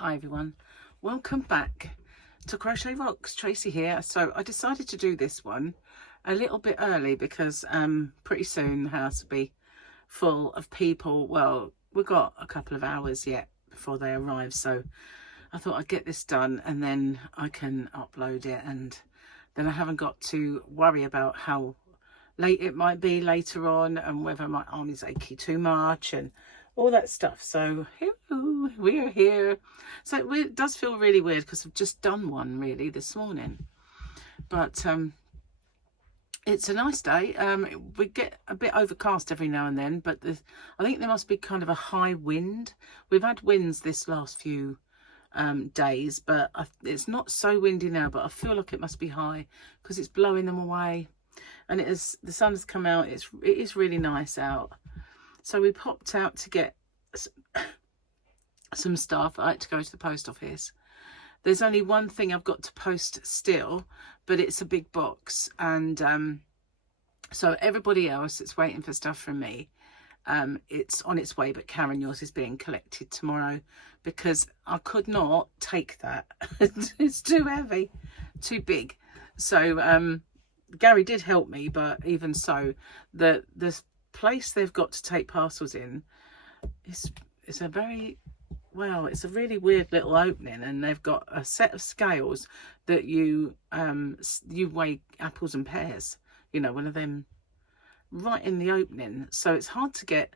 Hi everyone, welcome back to Crochet Rocks. Tracy here. So I decided to do this one a little bit early because pretty soon the house will be full of people. Well, we've got a couple of hours yet before they arrive, so I thought I'd get this done and then I can upload it, and then I haven't got to worry about how late it might be later on and whether my arm is achy too much and all that stuff. So hello, we're here. So it does feel really weird because I've just done one really this morning, but it's a nice day. We get a bit overcast every now and then, but I think there must be kind of a high wind. We've had winds this last few days, but it's not so windy now, but I feel like it must be high because it's blowing them away. And the sun has come out. It is really nice out. So we popped out to get some stuff. I had to go to the post office. There's only one thing I've got to post still, but it's a big box. And so everybody else that's waiting for stuff from me, it's on its way. But Karen, yours is being collected tomorrow because I could not take that. It's too heavy, too big. So Gary did help me, but even so, the place they've got to take parcels in is a very, well, it's a really weird little opening, and they've got a set of scales that you weigh apples and pears, you know, one of them right in the opening. So it's hard to get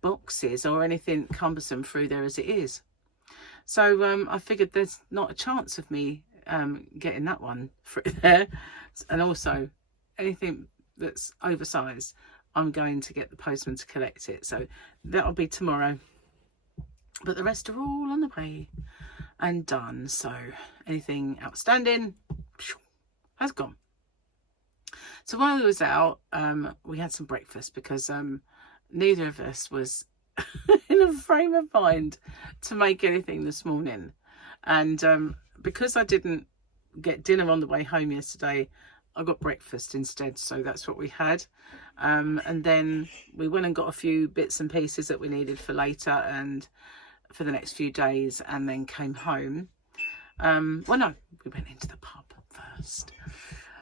boxes or anything cumbersome through there as it is. So I figured there's not a chance of me getting that one through there. And also anything that's oversized, I'm going to get the postman to collect it. So that'll be tomorrow. But the rest are all on the way and done. So anything outstanding has gone. So while we was out, we had some breakfast because neither of us was in a frame of mind to make anything this morning. And because I didn't get dinner on the way home yesterday, I got breakfast instead, so that's what we had. And then we went and got a few bits and pieces that we needed for later and for the next few days, and then came home. Well, no, we went into the pub first.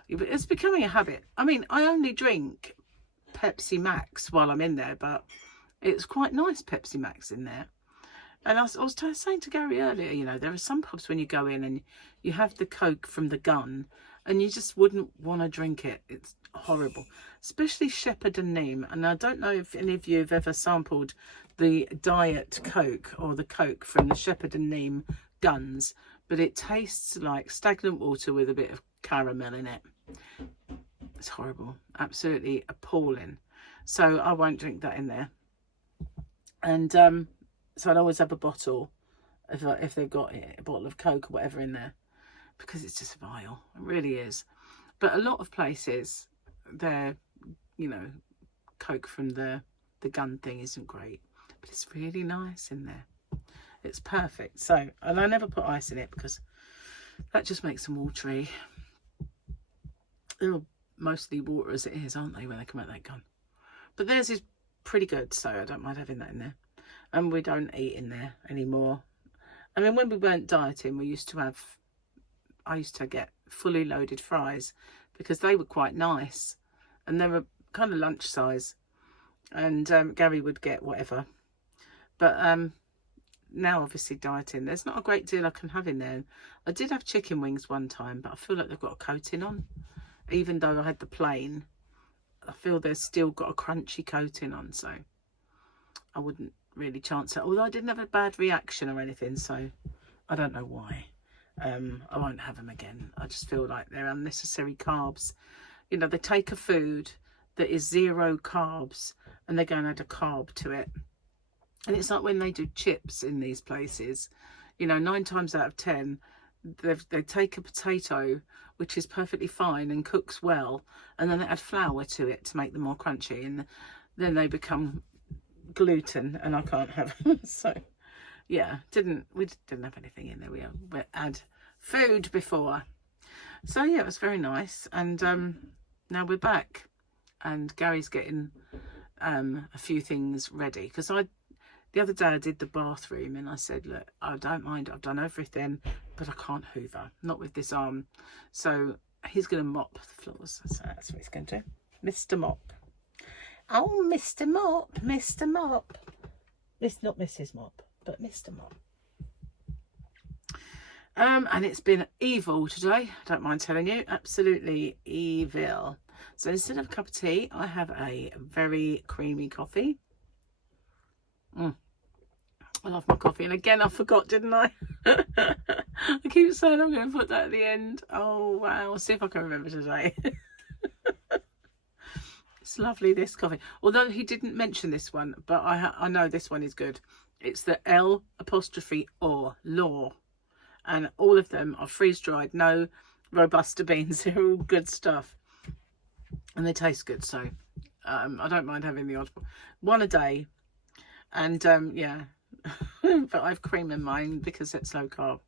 It's becoming a habit. I mean, I only drink Pepsi Max while I'm in there, but it's quite nice Pepsi Max in there. And I was saying to Gary earlier, you know, there are some pubs when you go in and you have the Coke from the gun and you just wouldn't want to drink it. It's horrible, especially Shepherd and Neem. And I don't know if any of you have ever sampled the Diet Coke or the Coke from the Shepherd and Neem guns, but it tastes like stagnant water with a bit of caramel in it. It's horrible, absolutely appalling. So I won't drink that in there. And so I'd always have a bottle if they've got a bottle of Coke or whatever in there, because it's just vile. It really is. But a lot of places, they're, you know, Coke from the gun thing isn't great, but it's really nice in there. It's perfect. So, and I never put ice in it because that just makes them watery. They're mostly water as it is, aren't they, when they come out that gun? But theirs is pretty good, so I don't mind having that in there. And we don't eat in there anymore. I mean, when we weren't dieting, I used to get fully loaded fries because they were quite nice and they were kind of lunch size. And Gary would get whatever. But now, obviously, dieting, there's not a great deal I can have in there. I did have chicken wings one time, but I feel like they've got a coating on. Even though I had the plain, I feel they've still got a crunchy coating on, so I wouldn't really chance it. Although I didn't have a bad reaction or anything, so I don't know why. I won't have them again. I just feel like they're unnecessary carbs. You know, they take a food that is 0 carbs and they're going to add a carb to it. And it's like when they do chips in these places, you know, 9 times out of 10, they take a potato, which is perfectly fine and cooks well, and then they add flour to it to make them more crunchy, and then they become gluten, and I can't have them. So yeah, we didn't have anything in there. We had food before, so yeah, it was very nice. And now we're back, and Gary's getting a few things ready because The other day I did the bathroom and I said, look, I don't mind, I've done everything, but I can't hoover, not with this arm. So he's going to mop the floors. So that's what he's going to do. Mr. Mop. Oh, Mr. Mop, Mr. Mop. Not Mrs. Mop, but Mr. Mop. And it's been evil today, I don't mind telling you, absolutely evil. So instead of a cup of tea, I have a very creamy coffee. I love my coffee. And again, I forgot, didn't I? I keep saying I'm going to put that at the end. Oh, wow. I'll see if I can remember today. It's lovely, this coffee. Although he didn't mention this one, but I know this one is good. It's the L''or, law. And all of them are freeze-dried. No Robusta beans. They're all good stuff. And they taste good. So I don't mind having the odd one a day. And yeah. But I've cream in mine because it's low carb.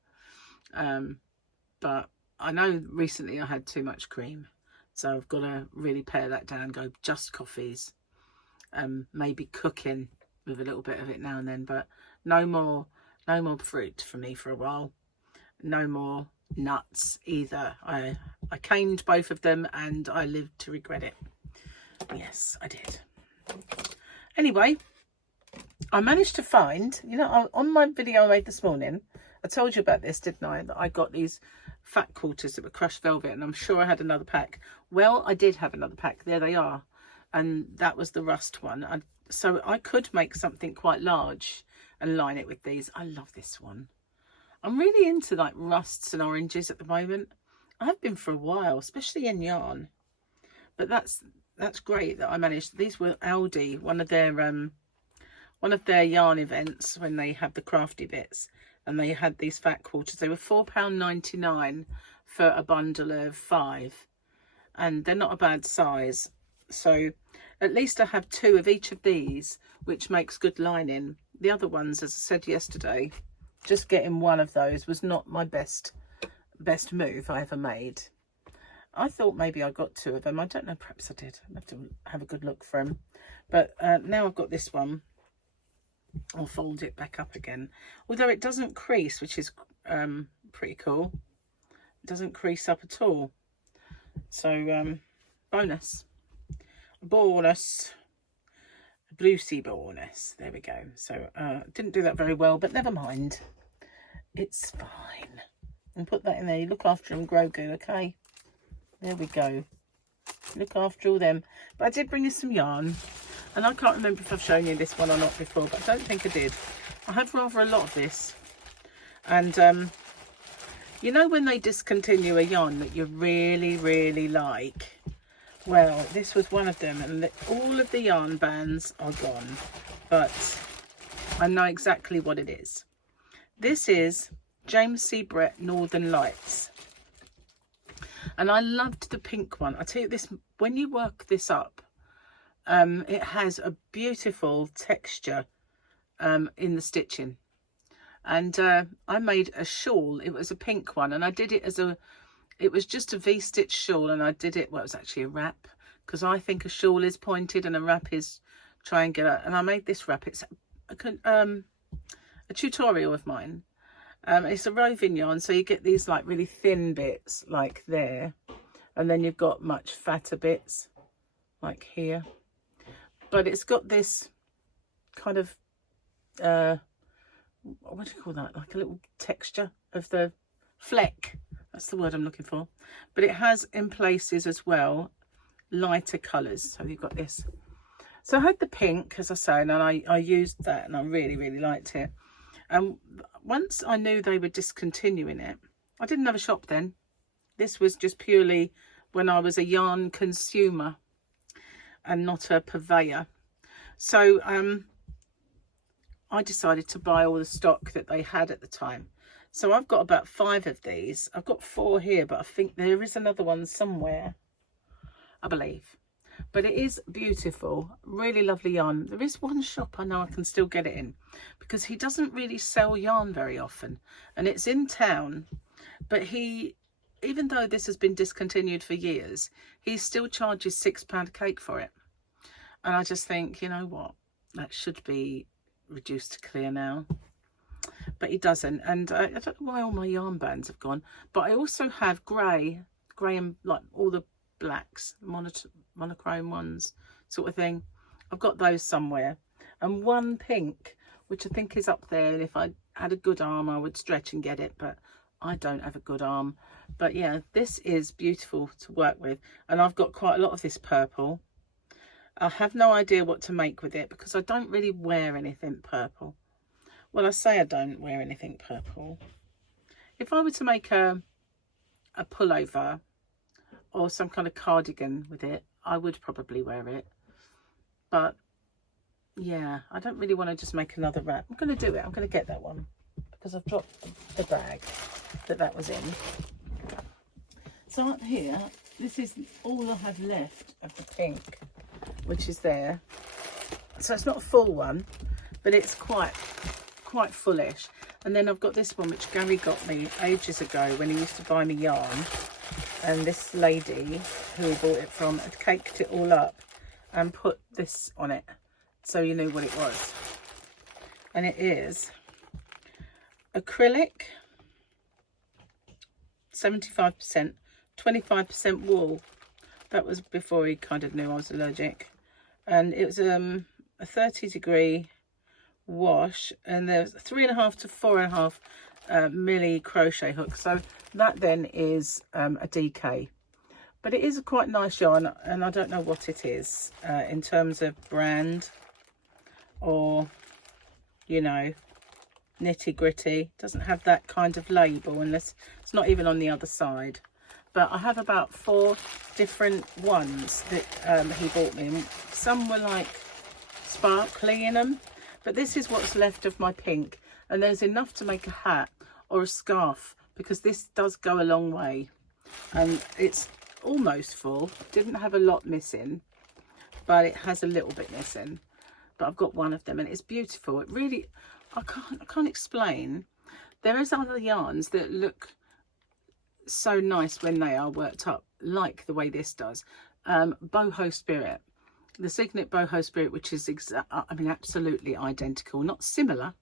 But I know recently I had too much cream, so I've got to really pare that down, go just coffees, maybe cooking with a little bit of it now and then, but no more fruit for me for a while. No more nuts either. I caned both of them and I lived to regret it. Yes, I did. Anyway, I managed to find, you know, on my video I made this morning, I told you about this, didn't I? That I got these fat quarters that were crushed velvet, and I'm sure I had another pack. Well, I did have another pack. There they are. And that was the rust one. So I could make something quite large and line it with these. I love this one. I'm really into like rusts and oranges at the moment. I have been for a while, especially in yarn. But that's great that I managed. These were ALDI, one of their yarn events when they have the crafty bits, and they had these fat quarters. They were £4.99 for a bundle of 5, and they're not a bad size. So at least I have 2 of each of these, which makes good lining. The other ones, as I said yesterday, just getting one of those was not my best move I ever made. I thought maybe I got 2 of them. I don't know, perhaps I did. I have to have a good look for them. But now I've got this one. I'll fold it back up again, although it doesn't crease, which is pretty cool. It doesn't crease up at all. So bonus, Brucey bonus. There we go. So didn't do that very well, but never mind, it's fine. And put that in there. You look after them, Grogu. Okay, there we go. Look after all them. But I did bring you some yarn. And I can't remember if I've shown you this one or not before, but I don't think I did. I have rather a lot of this. And, you know when they discontinue a yarn that you really, really like? Well, this was one of them. And all of the yarn bands are gone. But I know exactly what it is. This is James C. Brett Northern Lights. And I loved the pink one. I tell you this, when you work this up, it has a beautiful texture in the stitching. And I made a shawl. It was a pink one, and I did it as it was just a V-stitch shawl, and I did it, well, it was actually a wrap, because I think a shawl is pointed and a wrap is triangular. And I made this wrap. It's a tutorial of mine. It's a roving yarn, so you get these like really thin bits like there, and then you've got much fatter bits like here. But it's got this kind of, what do you call that? Like a little texture of the fleck. That's the word I'm looking for. But it has in places as well lighter colours. So you've got this. So I had the pink, as I say, and I used that, and I really, really liked it. And once I knew they were discontinuing it, I didn't have a shop then. This was just purely when I was a yarn consumer and not a purveyor. So I decided to buy all the stock that they had at the time. So I've got about 5 of these. I've got 4 here, but I think there is another one somewhere, I believe. But it is beautiful, really lovely yarn. There is one shop I know I can still get it in, because he doesn't really sell yarn very often, and it's in town. But he, even though this has been discontinued for years, he still charges £6 a cake for it. And I just think, you know what, that should be reduced to clear now, but he doesn't. And I don't know why all my yarn bands have gone, but I also have grey and like all the blacks, monochrome ones sort of thing. I've got those somewhere, and one pink, which I think is up there, and if I had a good arm I would stretch and get it, but I don't have a good arm. But yeah, this is beautiful to work with, and I've got quite a lot of this purple. I have no idea what to make with it because I don't really wear anything purple. Well, I say I don't wear anything purple. If I were to make a pullover or some kind of cardigan with it, I would probably wear it. But yeah, I don't really want to just make another wrap. I'm going to do it. I'm going to get that one because I've dropped the bag that was in. So up here, this is all I have left of the pink, which is there. So it's not a full one, but it's quite fullish. And then I've got this one which Gary got me ages ago when he used to buy me yarn, and this lady who he bought it from had caked it all up and put this on it so you knew what it was. And it is acrylic, 75%, 25% wool. That was before he kind of knew I was allergic. And it was a 30-degree wash, and there's 3.5 to 4.5 milli crochet hook. So that then is a DK. But it is a quite nice yarn, and I don't know what it is in terms of brand or, you know, nitty gritty. Doesn't have that kind of label, unless it's not even on the other side. But I have about 4 different ones that he bought me. Some were like sparkly in them, but this is what's left of my pink, and there's enough to make a hat or a scarf, because this does go a long way, and it's almost full. Didn't have a lot missing, but it has a little bit missing. But I've got one of them, and it's beautiful. It really, I can't explain. There is other yarns that look so nice when they are worked up, like the way this does. Boho Spirit, the Signet Boho Spirit, which is absolutely identical, not similar,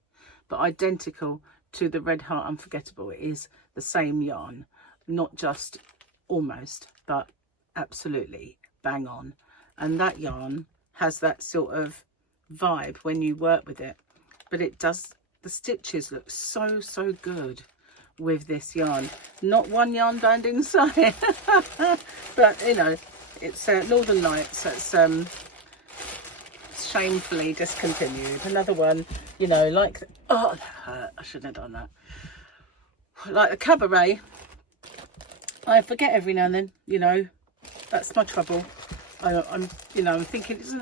but identical to the Red Heart Unforgettable. It is the same yarn, not just almost, but absolutely bang on. And that yarn has that sort of vibe when you work with it, but it does, the stitches look so good with this yarn. Not one yarn band inside. But you know, it's Northern Lights. That's shamefully discontinued. Another one, you know, like, oh that hurt, I shouldn't have done that. Like the Cabaret, I forget every now and then, you know, that's my trouble. I'm you know, I'm thinking, doesn't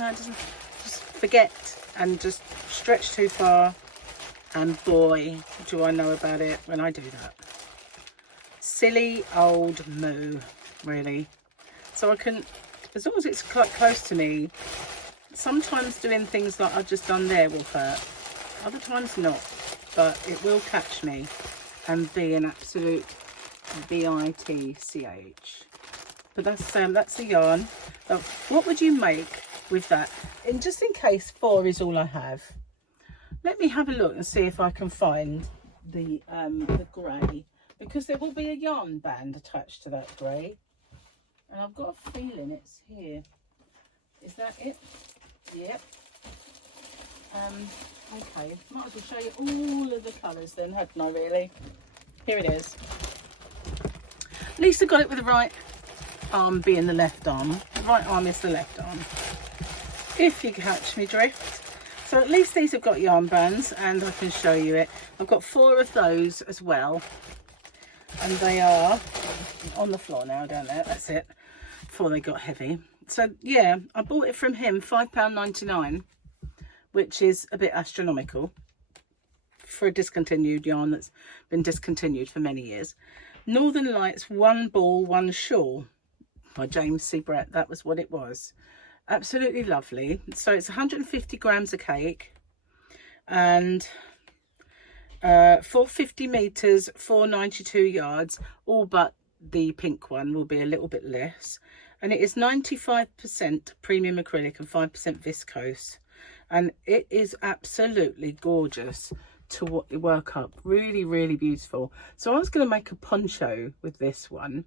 just forget and just stretch too far, and boy do I know about it when I do that. Silly old moo, really. So I can, as long as it's quite close to me, sometimes doing things like I've just done there will hurt, other times not, but it will catch me and be an absolute bitch. But that's the yarn. What would you make with that? And just in case 4 is all I have, let me have a look and see if I can find the grey, because there will be a yarn band attached to that grey, and I've got a feeling it's here. Is that it? Yep. Okay, might as well show you all of the colours then, hadn't I, really? Here it is. At least I got it with the right arm being the left arm. The right arm is the left arm, if you catch me drift. So at least these have got yarn bands, and I can show you it. I've got 4 of those as well, and they are on the floor now down there. That's it, before they got heavy. So yeah, I bought it from him, £5.99, which is a bit astronomical for a discontinued yarn that's been discontinued for many years. Northern Lights One Ball One Shawl by James C. Brett. That was what it was. Absolutely lovely. So it's 150 grams of cake, and 450 meters, 492 yards, all but the pink one will be a little bit less. And it is 95% premium acrylic and 5% viscose. and it is absolutely gorgeous to work up. Really, really beautiful. So I was going to make a poncho with this one,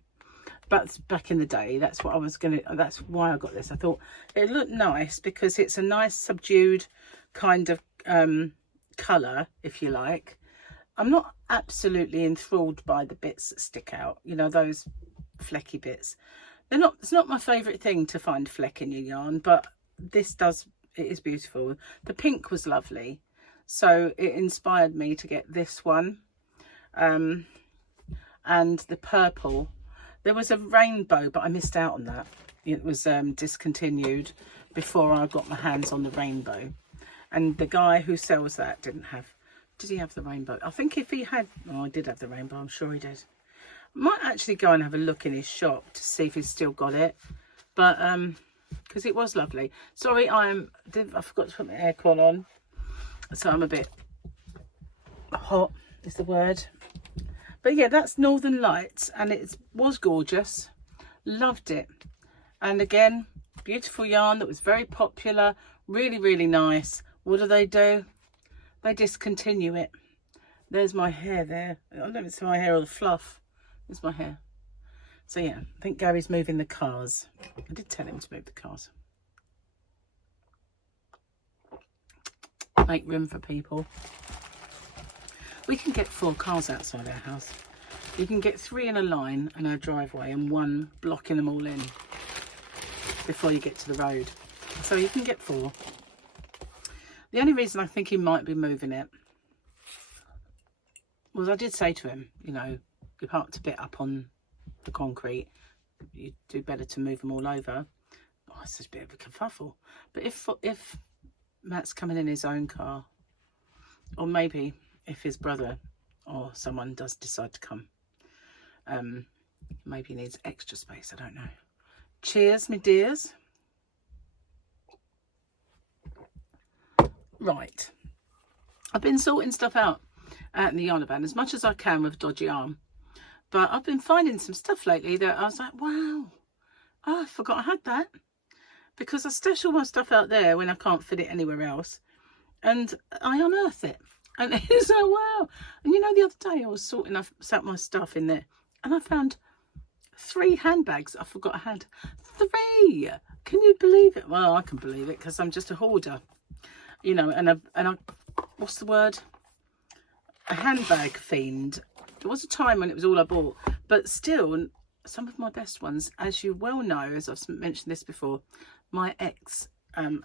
but back in the day, that's what I was going to, that's why I got this. I thought it looked nice because it's a nice subdued kind of colour, if you like. I'm not absolutely enthralled by the bits that stick out, you know, those flecky bits. They're not, it's not my favourite thing to find fleck in your yarn, but this does, it is beautiful. The pink was lovely, so it inspired me to get this one. And the purple, there was a rainbow, but I missed out on that. It was discontinued before I got my hands on the rainbow. And the guy who sells that didn't have, did he have the rainbow? I think if he had, oh, I did have the rainbow, I'm sure he did. I might actually go and have a look in his shop to see if he's still got it. But, because it was lovely. Sorry, I forgot to put my aircon on. So I'm a bit hot, is the word. But yeah, that's Northern Lights, and it was gorgeous. Loved it. And again, beautiful yarn that was very popular. Really, really nice. What do? They discontinue it. There's my hair there. I don't know if it's my hair or the fluff. There's my hair. So yeah, I think Gary's moving the cars. I did tell him to move the cars. Make room for people. We can get 4 cars outside our house. You can get 3 in a line in our driveway and 1 blocking them all in before you get to the road. So you can get 4. The only reason I think he might be moving it was I did say to him, you know, you parked a bit up on the concrete, you do better to move them all over. Oh, it's a bit of a kerfuffle. But if Matt's coming in his own car, or maybe if his brother or someone does decide to come, maybe he needs extra space, I don't know. Cheers, me dears. Right, I've been sorting stuff out in the yarn band as much as I can with dodgy arm, but I've been finding some stuff lately that I was like, wow, oh, I forgot I had that, because I stash all my stuff out there when I can't fit it anywhere else, and I unearth it, and it's like, wow. And you know, the other day I was sorting out my stuff in there, and I found 3 handbags I forgot I had. 3! Can you believe it? Well, I can believe it because I'm just a hoarder, you know. And I what's the word? A handbag fiend. There was a time when it was all I bought, but still, some of my best ones, as you well know, as I've mentioned this before, my ex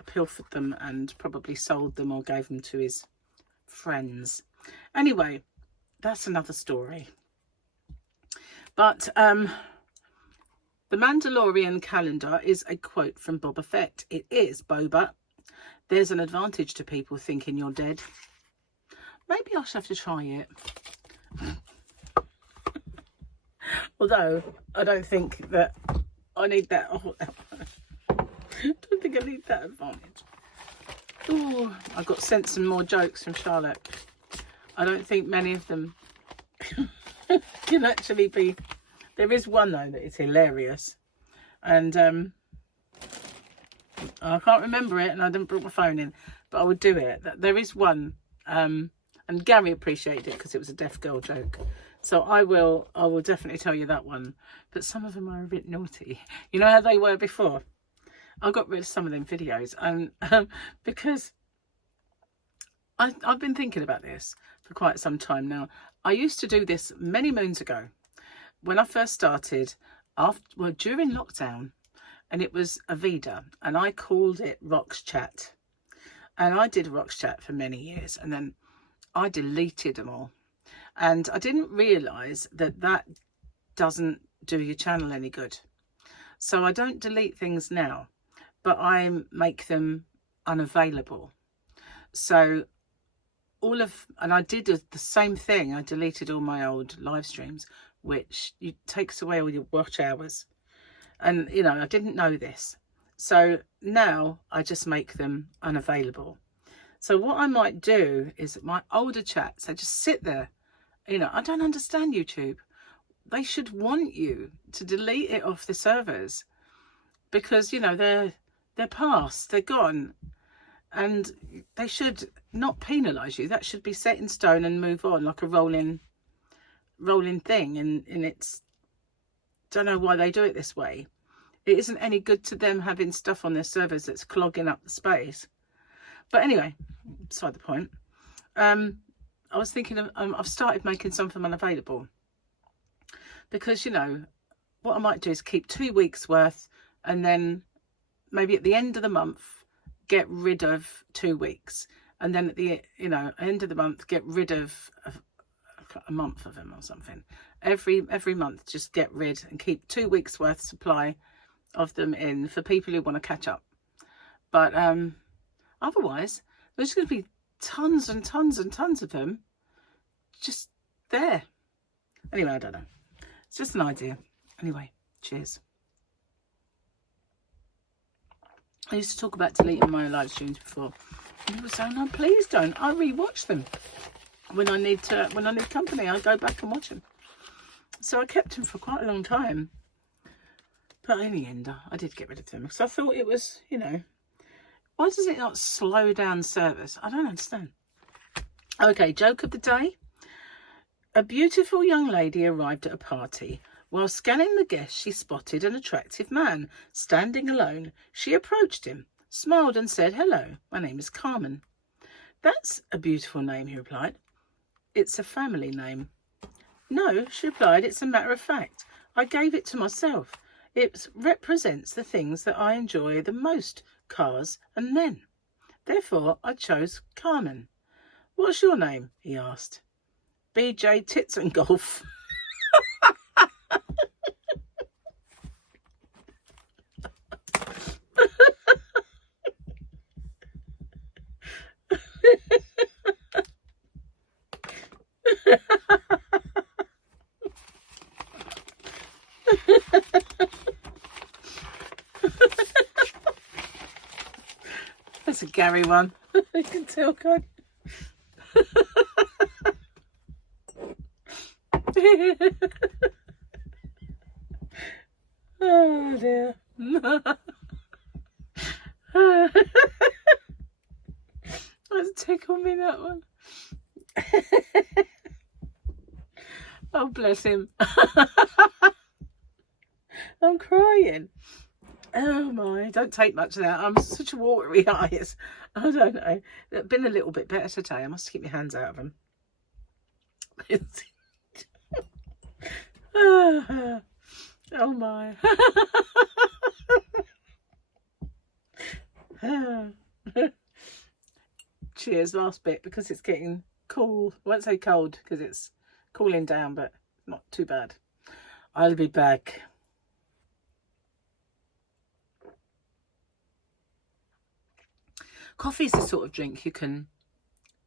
pilfered them and probably sold them or gave them to his friends. Anyway, that's another story. But the Mandalorian calendar is a quote from Boba Fett. It is, Boba. There's an advantage to people thinking you're dead. Maybe I should have to try it. Although, I don't think that I need that. Oh, I don't think I need that advantage. Oh, I got sent some more jokes from Charlotte. I don't think many of them can actually be. There is one though that is hilarious, and I can't remember it, and I didn't bring my phone in, but I would do it. There is one, and Gary appreciated it because it was a deaf girl joke. So I will definitely tell you that one. But some of them are a bit naughty. You know how they were before? I got rid of some of them videos, and because I've been thinking about this for quite some time now. I used to do this many moons ago when I first started, during lockdown, and it was a Vida, and I called it Rocks Chat, and I did Rocks Chat for many years, and then I deleted them all, and I didn't realise that doesn't do your channel any good. So I don't delete things now, but I make them unavailable. So and I did the same thing. I deleted all my old live streams, which takes away all your watch hours. And, you know, I didn't know this. So now I just make them unavailable. So what I might do is my older chats, I just sit there. You know, I don't understand YouTube. They should want you to delete it off the servers because, you know, they're past, they're gone. And they should not penalise you. That should be set in stone and move on like a rolling thing. And it's, don't know why they do it this way. It isn't any good to them having stuff on their servers that's clogging up the space. But anyway, beside the point. I was thinking of, I've started making some for unavailable. Because, you know, what I might do is keep 2 weeks worth, and then maybe at the end of the month, get rid of 2 weeks. And then at the, you know, end of the month, get rid of a month of them or something. Every month, just get rid and keep 2 weeks worth supply of them in for people who want to catch up. But otherwise, there's going to be tons and tons and tons of them just there. Anyway, I don't know. It's just an idea. Anyway, cheers. I used to talk about deleting my live streams before. And people were saying, no, please don't. I rewatch them. When I need company, I go back and watch them. So I kept them for quite a long time. But in the end, I did get rid of them. Because I thought it was, you know, why does it not slow down service? I don't understand. Okay, joke of the day. A beautiful young lady arrived at a party. While scanning the guests, she spotted an attractive man standing alone. She approached him, smiled and said, "Hello, my name is Carmen." "That's a beautiful name," he replied. "It's a family name." "No," she replied, "it's a matter of fact. I gave it to myself. It represents the things that I enjoy the most, cars and men. Therefore, I chose Carmen." "What's your name?" he asked. "BJ Tits and Golf." That's a Gary one. You can tell, God. Oh dear. That's tickled me, that one. Oh, bless him. I'm crying. Oh my, don't take much of that. I'm such a watery eyes. I don't know. It's been a little bit better today. I must keep my hands out of them. Oh my. Cheers, last bit, because it's getting cool. I won't say cold because it's cooling down, but not too bad. I'll be back. Coffee is the sort of drink you can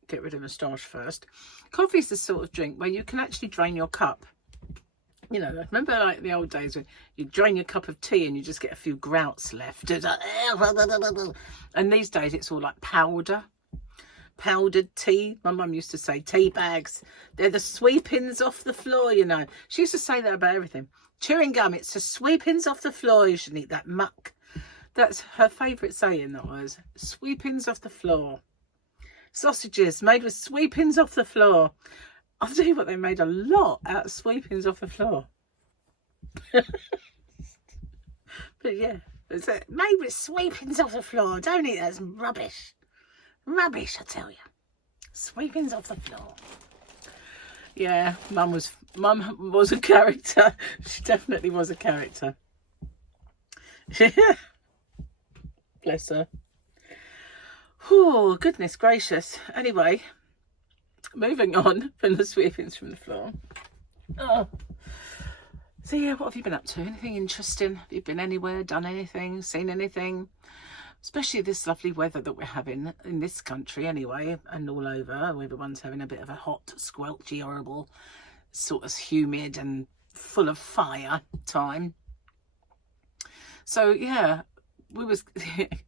get rid of moustache first. Coffee is the sort of drink where you can actually drain your cup. You know, remember like the old days when you drain your cup of tea and you just get a few grouts left. And these days it's all like powdered tea. My mum used to say tea bags. They're the sweepings off the floor, you know. She used to say that about everything. Chewing gum, it's the sweepings off the floor. You shouldn't eat that muck. That's her favourite saying, that was. Sweepings off the floor. Sausages made with sweepings off the floor. I'll tell you what, they made a lot out of sweepings off the floor. But yeah, it's made with sweepings off the floor. Don't eat that, it's rubbish. Rubbish, I tell you. Sweepings off the floor. Yeah, Mum was a character. She definitely was a character. Bless her. Oh, goodness gracious. Anyway, moving on from the sweepings from the floor. Oh. So yeah, what have you been up to? Anything interesting? Have you been anywhere, done anything, seen anything? Especially this lovely weather that we're having in this country anyway, and all over. Everyone's having a bit of a hot, squelchy, horrible, sort of humid and full of fire time. So yeah, we was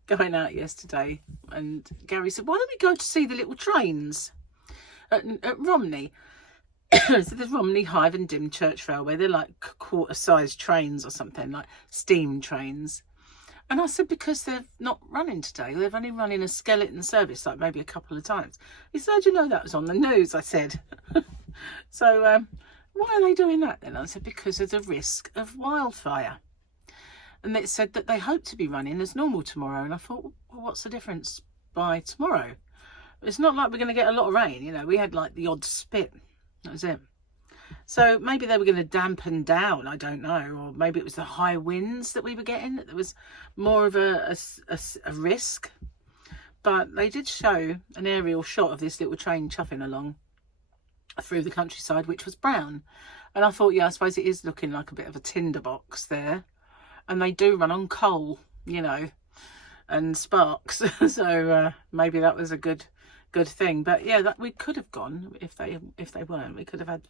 going out yesterday and Gary said, why don't we go to see the little trains at Romney? So there's Romney, Hythe and Dymchurch Railway. They're like quarter-sized trains or something, like steam trains. And I said, because they're not running today. They've only run in a skeleton service, like maybe a couple of times. He said, "How'd you know that was on the news?" I said. So why are they doing that then? I said, because of the risk of wildfire. And it said that they hope to be running as normal tomorrow. And I thought, well, what's the difference by tomorrow? It's not like we're going to get a lot of rain. You know, we had like the odd spit. That was it. So maybe they were going to dampen down, I don't know, or maybe it was the high winds that we were getting. There was more of a risk. But they did show an aerial shot of this little train chuffing along through the countryside, which was brown. And I thought, yeah, I suppose it is looking like a bit of a tinderbox there. And they do run on coal, you know, and sparks. So maybe that was a good thing. But yeah, that we could have gone if they weren't. We could have had,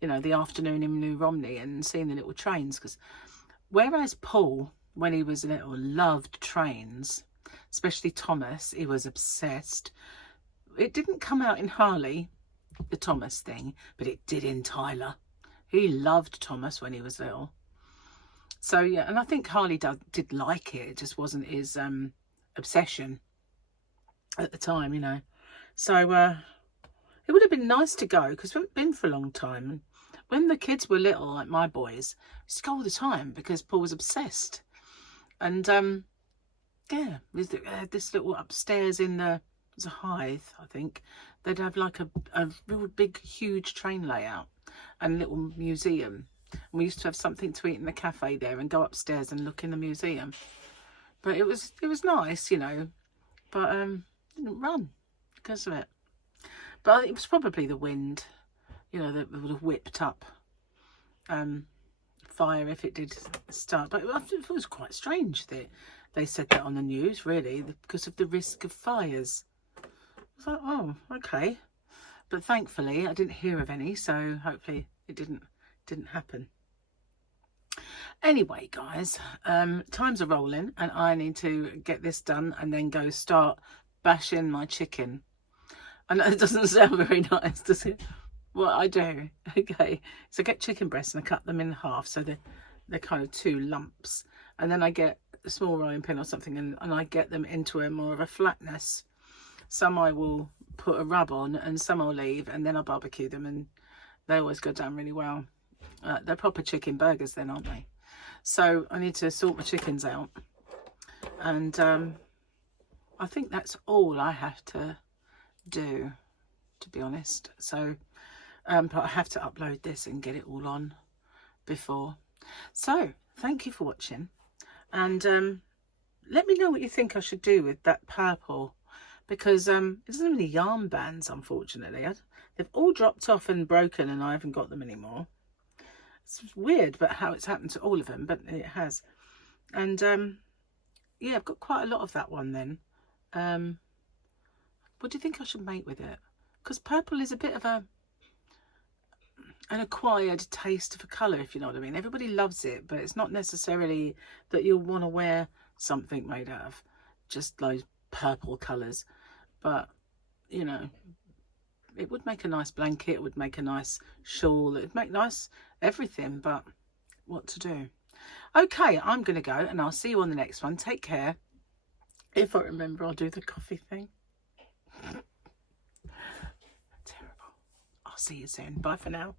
you know, the afternoon in New Romney and seen the little trains. Because whereas Paul, when he was little, loved trains, especially Thomas, he was obsessed. It didn't come out in Harley, the Thomas thing, but it did in Tyler. He loved Thomas when he was little. So yeah, and I think Harley did like it. It just wasn't his obsession at the time, you know. So it would have been nice to go, because we haven't been for a long time. And when the kids were little, like my boys, we used to go all the time because Paul was obsessed. And yeah, this little upstairs in the, it was a Hythe, I think. They'd have like a real big, huge train layout and a little museum. And we used to have something to eat in the cafe there and go upstairs and look in the museum. But it was nice, you know. But didn't run because of it. But it was probably the wind, you know, that would have whipped up fire if it did start. But it was quite strange that they said that on the news, really, because of the risk of fires. I was like, oh, okay. But thankfully, I didn't hear of any, so hopefully it didn't happen. Anyway, guys, times are rolling and I need to get this done and then go start bashing my chicken. I know it doesn't sound very nice, does it? What I do, okay, so I get chicken breasts and I cut them in half so they're kind of two lumps, and then I get a small rolling pin or something and I get them into a more of a flatness. Some I will put a rub on and some I'll leave, and then I'll barbecue them, and they always go down really well. They're proper chicken burgers then, aren't they? So I need to sort my chickens out, and I think that's all I have to do, to be honest. So but I have to upload this and get it all on before. So thank you for watching, and let me know what you think I should do with that purple, because there's not many yarn bands, unfortunately. They've all dropped off and broken and I haven't got them anymore. It's weird but how it's happened to all of them, but it has. And yeah, I've got quite a lot of that one then. What do you think I should make with it? Because purple is a bit of an acquired taste for colour, if you know what I mean. Everybody loves it, but it's not necessarily that you'll want to wear something made out of just those purple colours. But, you know, it would make a nice blanket, it would make a nice shawl, it would make nice everything, but what to do? Okay, I'm going to go and I'll see you on the next one. Take care. If I remember, I'll do the coffee thing. Terrible. I'll see you soon. Bye for now.